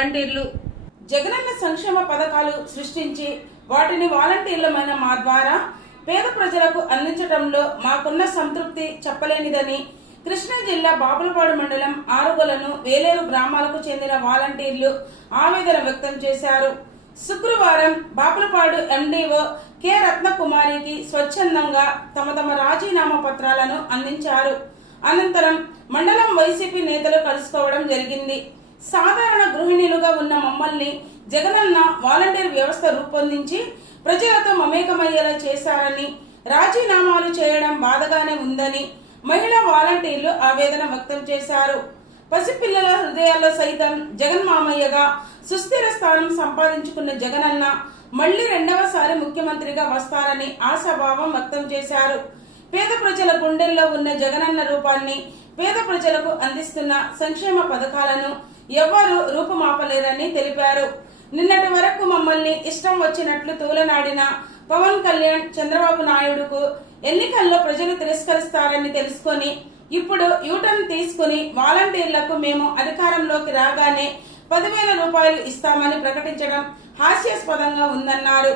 వాలంటీర్లు జగనన్న సంక్షేమ పథకాలు సృష్టించి వాటిని వాలంటీర్లమైన మా ద్వారా పేద ప్రజలకు అందించడంలో మాకున్న సంతృప్తి చెప్పలేనిదని కృష్ణా జిల్లా బాపులపాడు మండలం ఆరుగొలను వేలేరు గ్రామాలకు చెందిన వాలంటీర్లు ఆవేదన వ్యక్తం చేశారు. శుక్రవారం బాపులపాడు ఎండీఓ కె రత్నకుమారికి స్వచ్ఛందంగా తమ రాజీనామా పత్రాలను అందించారు. అనంతరం మండలం వైసీపీ నేతలు కలుసుకోవడం జరిగింది. సాధారణ గృహిణులుగా ఉన్న మమ్మల్ని జగనన్న వాలంటీర్ వ్యవస్థ రూపొందించి ప్రజలతో మమేకమయ్యేలా చేశారని, రాజీనామాలు చేయడం బాధగానే ఉందని మహిళా వాలంటీర్లు ఆవేదన వ్యక్తం చేశారు. పసిపిల్లల హృదయాల్లో సైతం జగన్ మామయ్యగా సుస్థిర స్థానం సంపాదించుకున్న జగనన్న మళ్లీ రెండవసారి ముఖ్యమంత్రిగా వస్తారని ఆశాభావం వ్యక్తం చేశారు. పేద ప్రజల గుండెల్లో ఉన్న జగనన్న రూపాన్ని పేద ప్రజలకు అందిస్తున్న సంక్షేమ పథకాలను ఎవ్వరూ రూపుమాపలేరని తెలిపారు. నిన్నటి వరకు మమ్మల్ని ఇష్టం వచ్చినట్లు తూలనాడిన పవన్ కళ్యాణ్, చంద్రబాబు నాయుడుకు ఎన్నికల్లో ప్రజలు తిరస్కరిస్తారని తెలుసుకొని ఇప్పుడు యూటర్న్ తీసుకుని వాలంటీర్లకు మేము అధికారంలోకి రాగానే 10,000 రూపాయలు ఇస్తామని ప్రకటించడం హాస్యాస్పదంగా ఉందన్నారు.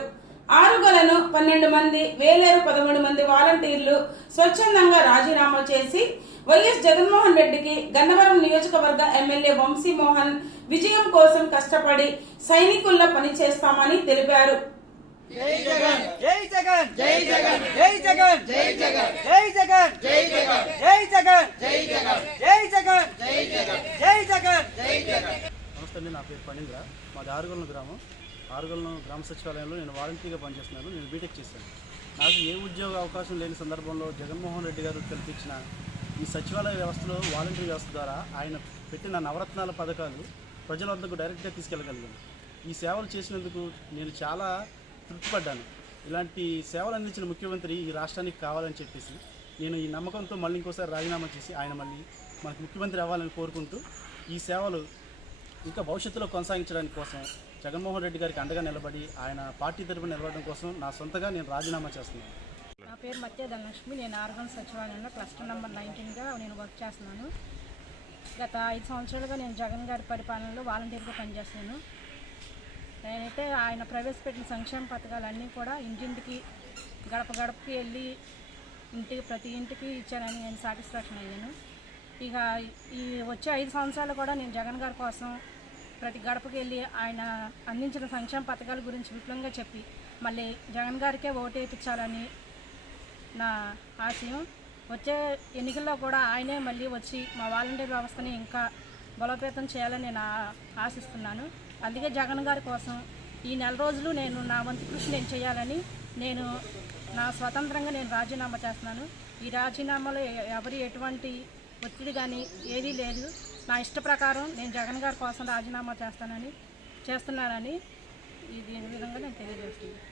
ఆరుగొలను 12 మంది, వేలేరు 13 మంది వాలంటీర్లు స్వచ్ఛందంగా రాజీనామా చేసి వైఎస్ జగన్మోహన్ రెడ్డికి గన్నవరం నియోజకవర్గ ఎమ్మెల్యే వంశీమోహన్ విజయం కోసం కష్టపడి సైనికుల్లా పనిచేస్తామని తెలిపారు. జై జగన్ జై జగన్ జై జగన్ జై జగన్ జై జగన్ జై జగన్ జై జగన్ జై జగన్ జై జగన్ జై జగన్ జై జగన్ జై జగన్ జై జగన్. నమస్తే అండి, నా పేరు ఫణీంద్ర. మాది ఆరుగొలను గ్రామం. ఆరుగొలను గ్రామ సచివాలయంలో నేను వాలంటీర్గా పనిచేస్తున్నాను. నేను బీటెక్ చేశాను. నాకు ఏ ఉద్యోగ అవకాశం లేని సందర్భంలో జగన్మోహన్ రెడ్డి గారు కల్పించిన ఈ సచివాలయ వ్యవస్థలో వాలంటీర్ వ్యవస్థ ద్వారా ఆయన పెట్టిన నవరత్నాల పథకాలు ప్రజల వద్దకు డైరెక్ట్గా తీసుకెళ్ళగలిగాను. ఈ సేవలు చేసినందుకు నేను చాలా తృప్తిపడ్డాను. ఇలాంటి సేవలు అందించిన ముఖ్యమంత్రి ఈ రాష్ట్రానికి కావాలని చెప్పేసి నేను ఈ నమ్మకంతో మళ్ళీ ఇంకోసారి రాజీనామా చేసి ఆయన మళ్ళీ మనకు ముఖ్యమంత్రి అవ్వాలని కోరుకుంటూ ఈ సేవలు ఇంకా భవిష్యత్తులో కొనసాగించడానికి కోసం జగన్మోహన్ రెడ్డి గారికి అండగా నిలబడి ఆయన పార్టీ తరపున నిలబడడం కోసం నా సొంతగా నేను రాజీనామా చేస్తున్నాను. నా పేరు మత్య ధనలక్ష్మి. నేను ఆరుగొల సచివాలయంలో క్లస్టర్ నెంబర్ 19గా నేను వర్క్ చేస్తున్నాను. గత 5 సంవత్సరాలుగా నేను జగన్ గారి పరిపాలనలో వాలంటీర్గా పనిచేస్తున్నాను. నేనైతే ఆయన ప్రవేశపెట్టిన సంక్షేమ పథకాలన్నీ కూడా ఇంటింటికి గడప గడపకి వెళ్ళి ప్రతి ఇంటికి ఇచ్చానని నేను సాటిస్ఫాక్షన్ అయ్యాను. ఇక ఈ వచ్చే 5 సంవత్సరాలు కూడా నేను జగన్ గారి కోసం ప్రతి గడపకి వెళ్ళి ఆయన అందించిన సంక్షేమ పథకాల గురించి విపులంగా చెప్పి మళ్ళీ జగన్ గారికే ఓటు వేయించాలని నా ఆశయం. వచ్చే ఎన్నికల్లో కూడా ఆయనే మళ్ళీ వచ్చి మా వాలంటీర్ వ్యవస్థని ఇంకా బలోపేతం చేయాలని నేను ఆశిస్తున్నాను. అందుకే జగన్ గారి కోసం ఈ నెల రోజులు నేను నా వంతు కృషి నేను చేయాలని నేను నా స్వతంత్రంగా నేను రాజీనామా చేస్తున్నాను. ఈ రాజీనామాలో ఎవరి ఎటువంటి ఒత్తిడి కానీ ఏదీ లేదు. నా ఇష్ట ప్రకారం నేను జగన్ గారి కోసం రాజీనామా చేస్తున్నానని ఈ విధంగా నేను తెలియజేస్తున్నాను.